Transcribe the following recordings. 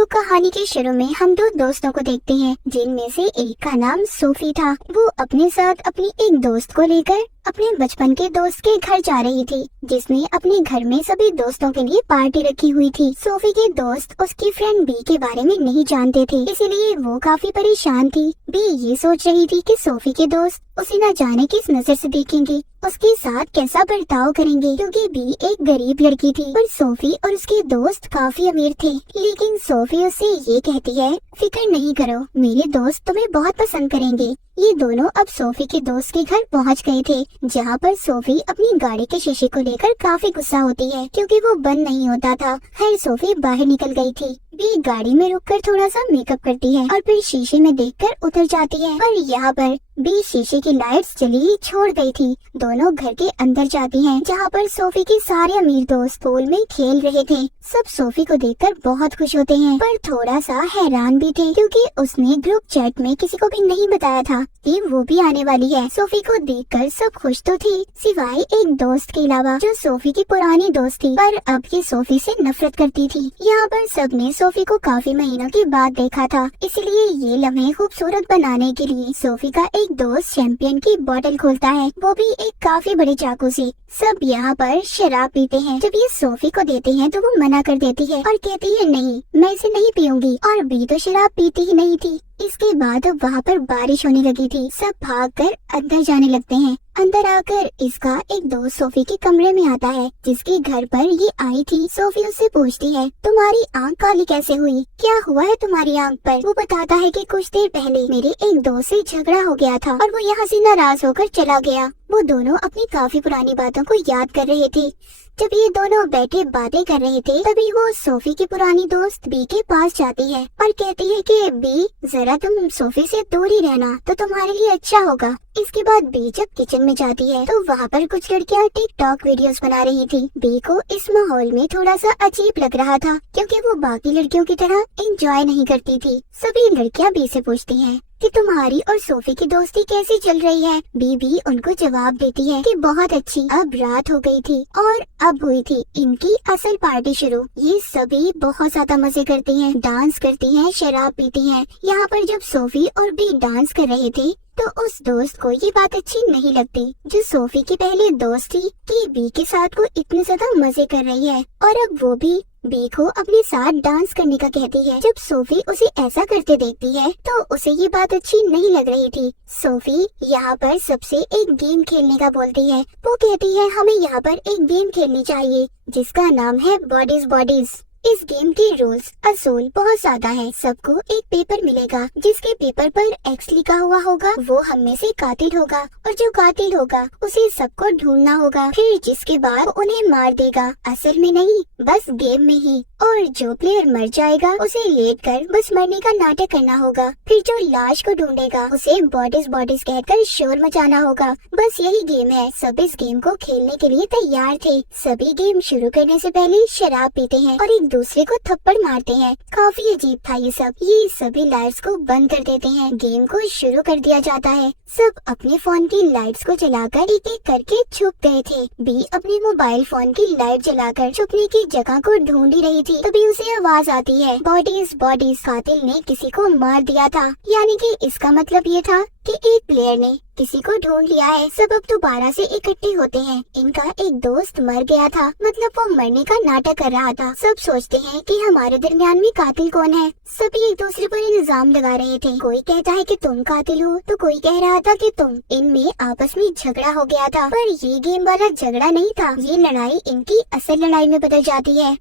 तो कहानी के शुरू में हम दो दोस्तों को देखते हैं, जिनमें से एक का नाम सोफी था। वो अपने साथ अपनी एक दोस्त को लेकर अपने बचपन के दोस्त के घर जा रही थी, जिसने अपने घर में सभी दोस्तों के लिए पार्टी रखी हुई थी। सोफी के दोस्त उसकी फ्रेंड बी के बारे में नहीं जानते थे, इसीलिए वो काफी परेशान थी। बी ये सोच रही थी कि सोफी के दोस्त उसे न जाने किस नजर से देखेंगे, उसके साथ कैसा बर्ताव करेंगे, क्योंकि बी एक गरीब लड़की थी पर सोफी और उसके दोस्त काफी अमीर थे। लेकिन सोफी उससे ये कहती है, फिक्र नहीं करो, मेरे दोस्त तुम्हें बहुत पसंद करेंगे। ये दोनों अब सोफी के दोस्त के घर पहुंच गए थे, जहां पर सोफी अपनी गाड़ी के शीशे को लेकर काफी गुस्सा होती है, क्योंकि वो बंद नहीं होता था। खैर सोफी बाहर निकल गई थी। बी गाड़ी में रुककर थोड़ा सा मेकअप करती है और फिर शीशे में देखकर उतर जाती है, पर यहाँ पर बी शीशे की लाइट्स जली ही छोड़ गई थी। दोनों घर के अंदर जाती हैं, जहाँ पर सोफी के सारे अमीर दोस्त पूल में खेल रहे थे। सब सोफी को देखकर बहुत खुश होते हैं, पर थोड़ा सा हैरान भी थे, क्योंकि उसने ग्रुप चैट में किसी को भी नहीं बताया था कि वो भी आने वाली है। सोफी को देखकर सब खुश तो थे, सिवाय एक दोस्त के अलावा, जो सोफी की पुरानी दोस्त थी, पर अब ये सोफी से नफरत करती थी। यहाँ पर सबने सोफी को काफी महीनों के बाद देखा था, इसलिए ये लम्हे खूबसूरत बनाने के लिए सोफी का एक दोस्त चैंपियन की बोतल खोलता है, वो भी एक काफी बड़े चाकू से। सब यहाँ पर शराब पीते हैं। जब ये सोफी को देते हैं तो वो मना कर देती है और कहती है, नहीं मैं इसे नहीं पीऊंगी, और बी तो शराब पीती ही नहीं थी। इसके बाद वहाँ पर बारिश होने लगी थी। सब भागकर अंदर जाने लगते हैं। अंदर आकर इसका एक दोस्त सोफी के कमरे में आता है, जिसके घर पर ये आई थी। सोफी उससे पूछती है, तुम्हारी आंख काली कैसे हुई, क्या हुआ है तुम्हारी आंख पर? वो बताता है कि कुछ देर पहले मेरे एक दोस्त से झगड़ा हो गया था और वो यहाँ से नाराज होकर चला गया। वो दोनों अपनी काफी पुरानी बातों को याद कर रहे थे। जब ये दोनों बैठे बातें कर रहे थे, तभी वो सोफी की पुरानी दोस्त बी के पास जाती है और कहती है कि बी जरा तुम सोफी से दूर ही रहना तो तुम्हारे लिए अच्छा होगा। इसके बाद बी जब किचन में जाती है तो वहाँ पर कुछ लड़कियाँ टिकटॉक वीडियोस बना रही थी। बी को इस माहौल में थोड़ा सा अजीब लग रहा था, क्योंकि वो बाकी लड़कियों की तरह एंजॉय नहीं करती थी। सभी लड़कियाँ बी से पूछती हैं कि तुम्हारी और सोफी की दोस्ती कैसी चल रही है। बी भी उनको जवाब देती है कि बहुत अच्छी। अब रात हो गई थी और अब हुई थी इनकी असल पार्टी शुरू। ये सभी बहुत ज्यादा मजे करती हैं, डांस करती हैं, शराब पीती हैं। यहाँ पर जब सोफी और बी डांस कर रहे थे तो उस दोस्त को ये बात अच्छी नहीं लगती, जो सोफी की पहले दोस्त थी, कि बी के साथ वो इतने ज्यादा मजे कर रही है, और अब वो भी बी को अपने साथ डांस करने का कहती है। जब सोफी उसे ऐसा करते देखती है तो उसे ये बात अच्छी नहीं लग रही थी। सोफी यहाँ पर सबसे एक गेम खेलने का बोलती है। वो कहती है, हमें यहाँ पर एक गेम खेलनी चाहिए जिसका नाम है बॉडीज बॉडीज। इस गेम के रूल्स असूल बहुत ज्यादा है। सबको एक पेपर मिलेगा, जिसके पेपर पर एक्स लिखा हुआ होगा वो हम में से कातिल होगा, और जो कातिल होगा उसे सबको ढूंढना होगा, फिर जिसके बाद उन्हें मार देगा, असल में नहीं बस गेम में ही। और जो प्लेयर मर जाएगा उसे लेट कर बस मरने का नाटक करना होगा। फिर जो लाश को ढूंढेगा उसे बॉडीज बॉडीज कहकर शोर मचाना होगा। बस यही गेम है। सब इस गेम को खेलने के लिए तैयार थे। सभी गेम शुरू करने से पहले शराब पीते हैं और एक दूसरे को थप्पड़ मारते हैं। काफी अजीब था ये सब। ये सभी लाइट्स को बंद कर देते हैं। गेम को शुरू कर दिया जाता है। सब अपने फोन की लाइट्स को जलाकर एक एक करके छुप गए थे। बी अपने मोबाइल फोन की लाइट जलाकर छुपने की जगह को ढूंढ ही रही थी, तभी उसे आवाज आती है, बॉडीज बॉडीज, कातिल ने किसी को मार दिया था। यानी कि इसका मतलब ये था कि एक प्लेयर ने किसी को ढूंढ लिया है। सब अब दोबारा से इकट्ठे होते हैं। इनका एक दोस्त मर गया था, मतलब वो मरने का नाटक कर रहा था। सब सोचते हैं कि हमारे दरमियान में कातिल कौन है। सभी एक दूसरे पर इल्जाम लगा रहे थे। कोई कहता है कि तुम कातिल हो, तो कोई कह रहा था कि तुम। इनमें आपस में झगड़ा हो गया था, पर ये गेम वाला झगड़ा नहीं था। ये लड़ाई इनकी असल लड़ाई में बदल जाती है।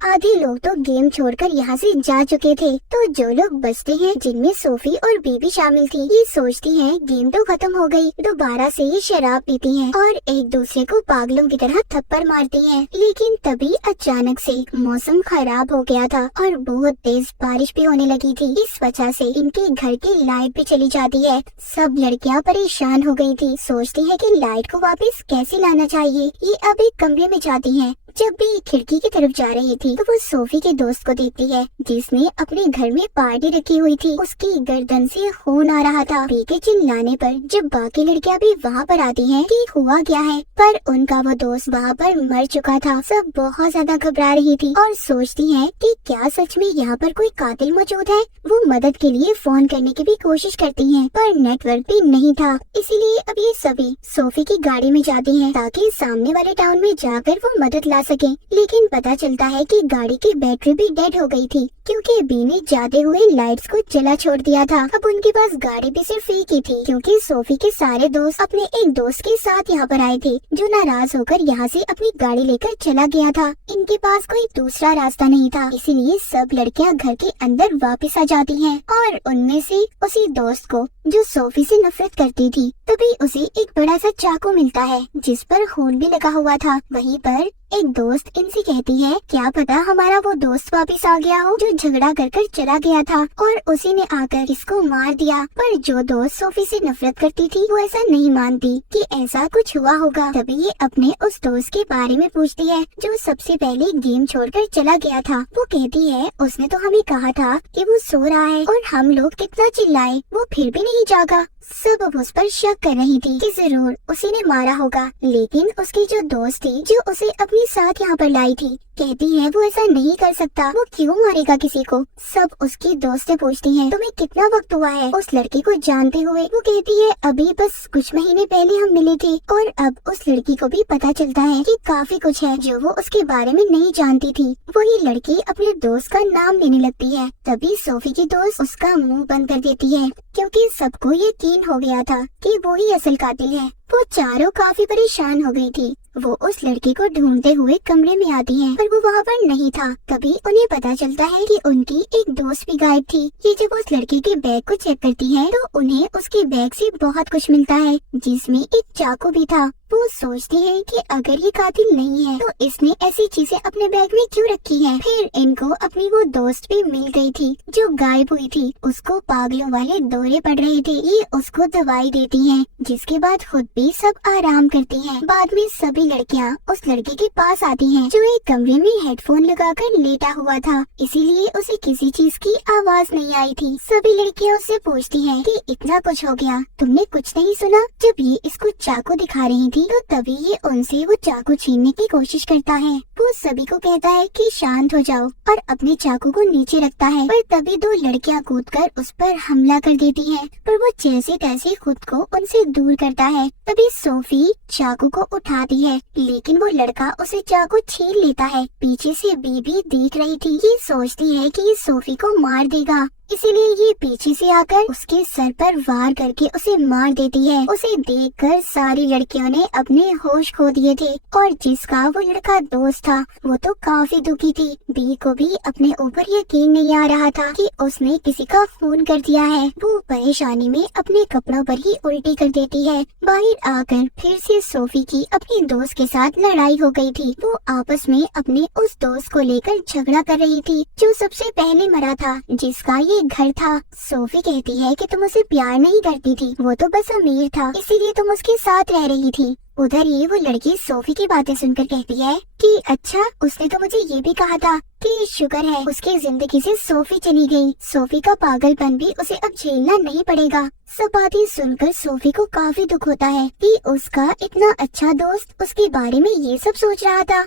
आधे लोग तो गेम छोड़कर यहाँ से जा चुके थे, तो जो लोग बचते हैं, जिनमें सोफी और बीबी शामिल थी, ये सोचती हैं गेम तो खत्म हो गई। दोबारा से ये शराब पीती हैं और एक दूसरे को पागलों की तरह थप्पड़ मारती हैं। लेकिन तभी अचानक से मौसम खराब हो गया था और बहुत तेज बारिश भी होने लगी थी। इस वजह से इनके घर की लाइट भी चली जाती है। सब लड़कियाँ परेशान हो गई थी, सोचती है कि लाइट को वापस कैसे लाना चाहिए। ये अब एक कमरे में जाती हैं, जब भी खिड़की की तरफ जा रही थी तो वो सोफी के दोस्त को देखती है जिसने अपने घर में पार्टी रखी हुई थी। उसकी गर्दन से खून आ रहा था। बी के चिल्लाने पर जब बाकी लड़कियां भी वहाँ पर आती हैं कि हुआ क्या है, पर उनका वो दोस्त वहाँ पर मर चुका था। सब बहुत ज्यादा घबरा रही थी और सोचती है कि क्या सच में यहाँ पर कोई कातिल मौजूद है। वो मदद के लिए फोन करने की भी कोशिश करती हैं, पर नेटवर्क भी नहीं था। इसीलिए अब ये सभी सोफी की गाड़ी में जाती हैं ताकि सामने वाले टाउन में जाकर वो मदद ला सके। लेकिन पता चलता है कि गाड़ी की बैटरी भी डेड हो गई थी क्योंकि बी ने जाते हुए लाइट्स को जला छोड़ दिया था। अब उनके पास गाड़ी भी सिर्फ एक ही थी क्योंकि सोफी के सारे दोस्त अपने एक दोस्त के साथ यहाँ पर आए थे जो नाराज होकर यहाँ से अपनी गाड़ी लेकर चला गया था। इनके पास कोई दूसरा रास्ता नहीं था, इसीलिए सब लड़कियाँ घर के अंदर वापस आ जाती हैं और उनमें से उसी दोस्त को जो सोफी से नफरत करती थी तभी उसे एक बड़ा सा चाकू मिलता है जिस पर खून भी लगा हुआ था। वहीं पर एक दोस्त इनसे कहती है क्या पता हमारा वो दोस्त वापस आ गया हो जो झगड़ा कर चला गया था और उसी ने आकर इसको मार दिया। पर जो दोस्त सोफी से नफरत करती थी वो ऐसा नहीं मानती कि ऐसा कुछ हुआ होगा। तभी ये अपने उस दोस्त के बारे में पूछती है जो सबसे पहले गेम छोड़कर चला गया था। वो कहती है उसने तो हमें कहा था कि वो सो रहा है और हम लोग कितना चिल्लाए वो फिर भी नहीं जागा। सब अब उस पर शक कर रही थी कि जरूर उसी ने मारा होगा, लेकिन उसकी जो दोस्त थी जो उसे अपने साथ यहाँ पर लाई थी कहती है वो ऐसा नहीं कर सकता, वो क्यों मारेगा किसी को। सब उसकी दोस्त से पूछती हैं तुम्हें कितना वक्त हुआ है उस लड़की को जानते हुए। वो कहती है अभी बस कुछ महीने पहले हम मिले थे और अब उस लड़की को भी पता चलता है कि काफी कुछ है जो वो उसके बारे में नहीं जानती थी। वही लड़की अपने दोस्त का नाम लेने लगती है। तभी सोफी की दोस्त उसका मुंह बंद कर देती है क्योंकि सबको यकीन हो गया था कि वो ही असल कातिल है। वो चारों काफी परेशान हो गई थी। वो उस लड़की को ढूंढते हुए कमरे में आती हैं, पर वो वहाँ पर नहीं था। तभी उन्हें पता चलता है कि उनकी एक दोस्त भी गायब थी। ये जब उस लड़की के बैग को चेक करती है तो उन्हें उसके बैग से बहुत कुछ मिलता है जिसमें एक चाकू भी था। वो सोचती है कि अगर ये कातिल नहीं है तो इसने ऐसी चीजें अपने बैग में क्यों रखी हैं? फिर इनको अपनी वो दोस्त भी मिल गई थी जो गायब हुई थी। उसको पागलों वाले दौरे पड़ रहे थे। ये उसको दवाई देती हैं, जिसके बाद खुद भी सब आराम करती हैं। बाद में सभी लड़कियां उस लड़के के पास आती हैं जो एक कमरे में हेडफोन लगाकर लेटा हुआ था, इसीलिए उसे किसी चीज की आवाज नहीं आई थी। सभी लड़कियां उससे पूछती हैं कि इतना कुछ हो गया तुमने कुछ नहीं सुना? जब ये इसको चाकू दिखा रही थी तो तभी ये उनसे वो चाकू छीनने की कोशिश करता है। वो सभी को कहता है कि शांत हो जाओ और अपने चाकू को नीचे रखता है। पर तभी दो लड़कियां कूदकर उस पर हमला कर देती हैं, पर वो जैसे तैसे खुद को उनसे दूर करता है। तभी सोफी चाकू को उठाती है लेकिन वो लड़का उसे चाकू छीन लेता है। पीछे से बीबी देख रही थी। ये सोचती है कि ये सोफी को मार देगा, इसीलिए ये पीछे से आकर उसके सर पर वार करके उसे मार देती है। उसे देखकर सारी लड़कियों ने अपने होश खो दिए थे और जिसका वो लड़का दोस्त था वो तो काफी दुखी थी। बी को भी अपने ऊपर यकीन नहीं आ रहा था कि उसने किसी का खून कर दिया है। वो परेशानी में अपने कपड़ों पर ही उल्टी कर देती है। बाहर आकर फिर से सोफी की अपने दोस्त के साथ लड़ाई हो गई थी। वो आपस में अपने उस दोस्त को लेकर झगड़ा कर रही थी जो सबसे पहले मरा था, जिसका ये घर था। सोफी कहती है कि तुम उसे प्यार नहीं करती थी, वो तो बस अमीर था इसीलिए तुम उसके साथ रह रही थी। उधर ही वो लड़की सोफी की बातें सुनकर कहती है कि अच्छा उसने तो मुझे ये भी कहा था कि शुक्र है उसकी जिंदगी से सोफी चली गई। सोफी का पागलपन भी उसे अब झेलना नहीं पड़ेगा। सब बातें सुनकर सोफी को काफी दुख होता है कि उसका इतना अच्छा दोस्त उसके बारे में ये सब सोच रहा था।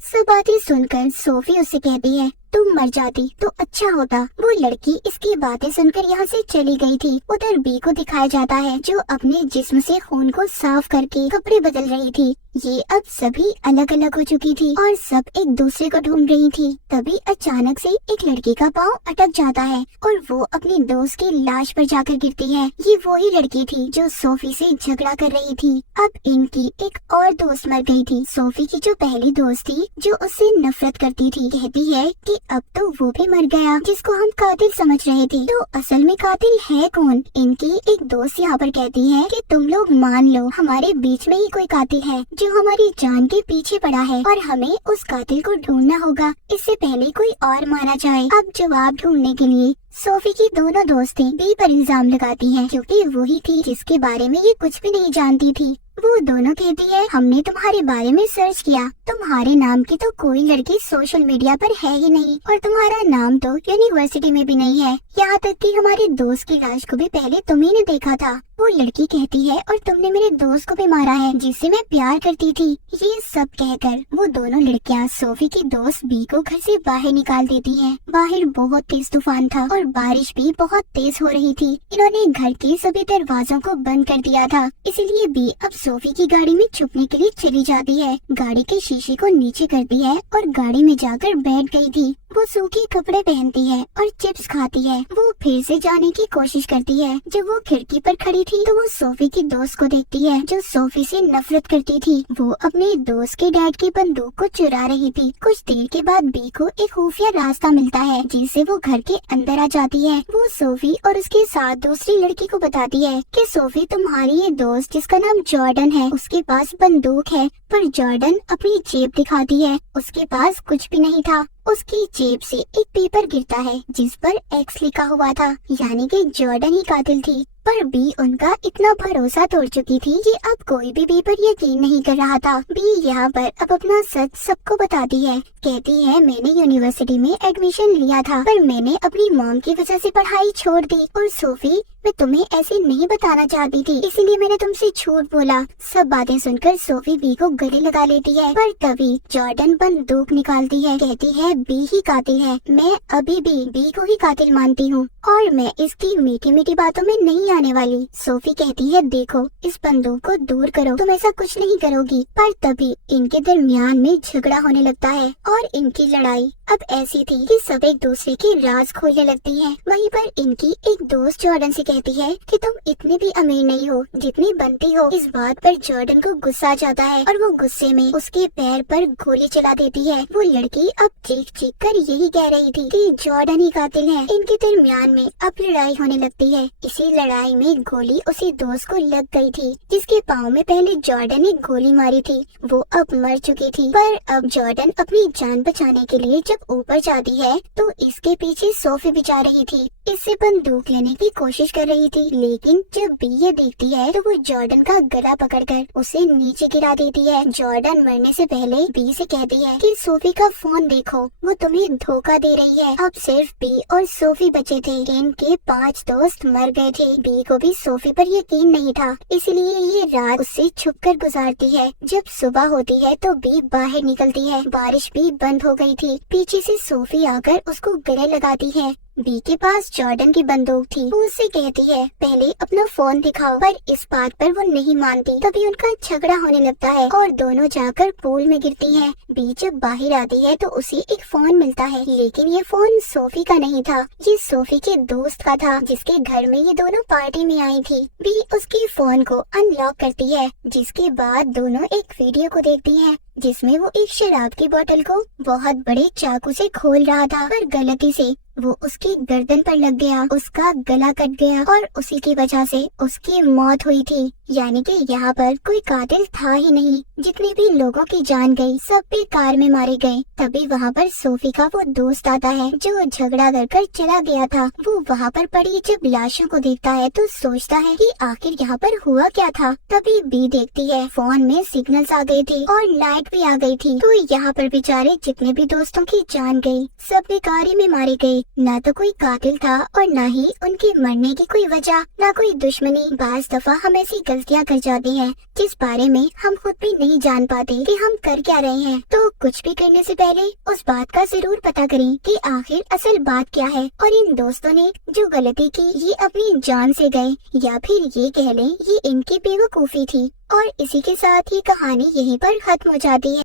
सब बातें सुनकर सोफी उससे कहती है तुम मर जाती तो अच्छा होता। वो लड़की इसकी बातें सुनकर यहाँ से चली गई थी। उधर बी को दिखाया जाता है जो अपने जिस्म से खून को साफ करके कपड़े बदल रही थी। ये अब सभी अलग अलग हो चुकी थी और सब एक दूसरे को ढूंढ रही थी। तभी अचानक से एक लड़की का पाँव अटक जाता है और वो अपनी दोस्त की लाश पर जाकर गिरती है। ये वही लड़की थी जो सोफी से झगड़ा कर रही थी। अब इनकी एक और दोस्त मर गई थी। सोफी की जो पहली दोस्त थी जो उससे नफरत करती थी कहती है कि अब तो वो भी मर गया जिसको हम कातिल समझ रहे थे। तो असल में कातिल है कौन? इनकी एक दोस्त यहाँ पर कहती है कि तुम लोग मान लो हमारे बीच में ही कोई कातिल है जो हमारी जान के पीछे पड़ा है और हमें उस कातिल को ढूंढना होगा इससे पहले कोई और मारा जाए। अब जवाब ढूंढने के लिए सोफी की दोनों दोस्तें बी पर इल्जाम लगाती हैं क्योंकि वही थी जिसके बारे में ये कुछ भी नहीं जानती थी। वो दोनों कहती है हमने तुम्हारे बारे में सर्च किया, तुम्हारे नाम की तो कोई लड़की सोशल मीडिया पर है ही नहीं और तुम्हारा नाम तो यूनिवर्सिटी में भी नहीं है, यहाँ तक कि हमारे दोस्त की लाश को भी पहले तुम्ही ने देखा था। वो लड़की कहती है और तुमने मेरे दोस्त को भी मारा है जिससे मैं प्यार करती थी। ये सब कहकर वो दोनों लड़कियां सोफी की दोस्त बी को घर से बाहर निकाल देती हैं। बाहर बहुत तेज तूफान था और बारिश भी बहुत तेज हो रही थी। इन्होंने घर के सभी दरवाजों को बंद कर दिया था, इसीलिए बी अब सोफी की गाड़ी में छुपने के लिए चली जाती है। गाड़ी के शीशे को नीचे करती है और गाड़ी में जाकर बैठ गई थी। वो सूखे कपड़े पहनती है और चिप्स खाती है। वो फिर से जाने की कोशिश करती है। जब वो खिड़की पर खड़ी थी तो वो सोफी की दोस्त को देखती है जो सोफी से नफरत करती थी। वो अपने दोस्त के डैड की बंदूक को चुरा रही थी। कुछ देर के बाद बी को एक खुफिया रास्ता मिलता है जिससे वो घर के अंदर आ जाती है। वो सोफी और उसके साथ दूसरी लड़की को बताती है कि सोफी तुम्हारी ये दोस्त जिसका नाम जॉर्डन है उसके पास बंदूक है, पर जॉर्डन अपनी जेब दिखाती है, उसके पास कुछ भी नहीं था। उसकी जेब से एक पेपर गिरता है जिस पर एक्स लिखा हुआ था, यानी कि जॉर्डन ही कातिल थी। पर बी उनका इतना भरोसा तोड़ चुकी थी कि अब कोई भी बी पर यकीन नहीं कर रहा था। बी यहाँ पर अब अपना सच सबको बताती है। कहती है मैंने यूनिवर्सिटी में एडमिशन लिया था पर मैंने अपनी मॉम की वजह से पढ़ाई छोड़ दी। और सोफी मैं तुम्हें ऐसे नहीं बताना चाहती थी, इसीलिए मैंने तुमसे झूठ बोला। सब बातें सुनकर सोफी बी को गले लगा लेती है, पर तभी जॉर्डन बंदूक निकालती है। कहती है बी ही कातिल है, मैं अभी भी बी को ही कातिल मानती हूँ और मैं इसकी मीठी मीठी बातों में नहीं आने वाली। सोफी कहती है देखो इस बंदूक को दूर करो, तुम ऐसा कुछ नहीं करोगी। पर तभी इनके दरमियान में झगड़ा होने लगता है और इनकी लड़ाई अब ऐसी थी कि सब एक दूसरे के राज खोलने लगती हैं। वहीं पर इनकी एक दोस्त जॉर्डन से कहती है कि तुम इतने भी अमीर नहीं हो जितनी बनती हो। इस बात पर जॉर्डन को गुस्सा आ जाता है और वो गुस्से में उसके पैर पर गोली चला देती है। वो लड़की अब चीख चीख कर यही कह रही थी कि जॉर्डन ही कातिल है। इनके दरमियान में अब लड़ाई होने लगती है। इसी लड़ाई में गोली उसी दोस्त को लग गई थी जिसके पाँव में पहले जॉर्डन ने गोली मारी थी। वो अब मर चुकी थी, पर अब जॉर्डन अपनी जान बचाने के लिए जब ऊपर जाती है तो इसके पीछे सोफी भी जा रही थी। इससे बंदूक लेने की कोशिश कर रही थी, लेकिन जब बी ये देखती है तो वो जॉर्डन का गला पकड़कर उसे नीचे गिरा देती है। जॉर्डन मरने से पहले बी से कहती है कि सोफी का फोन देखो, वो तुम्हें धोखा दे रही है। अब सिर्फ बी और सोफी बचे थे। इनके 5 दोस्त मर गए थे। बी को भी सोफी पर यकीन नहीं था, इसलिए ये रात उससे छुपकर गुजारती है। जब सुबह होती है तो बी बाहर निकलती है। बारिश भी बंद हो गई थी। पीछे से सोफी आकर उसको गले लगाती है। बी के पास जॉर्डन की बंदूक थी। वो उससे कहती है पहले अपना फोन दिखाओ, पर इस बात पर वो नहीं मानती। तभी उनका झगड़ा होने लगता है और दोनों जाकर पूल में गिरती हैं। बी जब बाहर आती है तो उसे एक फोन मिलता है, लेकिन ये फोन सोफी का नहीं था, ये सोफी के दोस्त का था जिसके घर में ये दोनों पार्टी में आई थी। बी उसके फोन को अनलॉक करती है, जिसके बाद दोनों एक वीडियो को देखती है जिसमें वो एक शराब की बोतल को बहुत बड़े चाकू से खोल रहा था, पर गलती से वो उसकी गर्दन पर लग गया। उसका गला कट गया और उसी की वजह से उसकी मौत हुई थी। यानी कि यहाँ पर कोई कातिल था ही नहीं। जितने भी लोगों की जान गई सब बेकार में मारे गए। तभी वहाँ पर सोफी का वो दोस्त आता है जो झगड़ा कर चला गया था। वो वहाँ पर पड़ी जब लाशों को देखता है तो सोचता है कि आखिर यहाँ पर हुआ क्या था। तभी बी देखती है फोन में सिग्नल्स आ गए थे और लाइट भी आ गई थी। तो यहाँ पर बेचारे जितने भी दोस्तों की जान गई सब बेकारी में मारे गए। ना तो कोई कातिल था और ना ही उनके मरने की कोई वजह, ना कोई दुश्मनी। बाज दफा हम ऐसी गलतियाँ कर जाते हैं जिस बारे में हम खुद भी नहीं जान पाते कि हम कर क्या रहे हैं। तो कुछ भी करने से पहले उस बात का जरूर पता करें कि आखिर असल बात क्या है। और इन दोस्तों ने जो गलती की ये अपनी जान से गए, या फिर ये कह लें ये इनकी बेवकूफी थी। और इसी के साथ ये कहानी यहीं पर खत्म हो जाती है।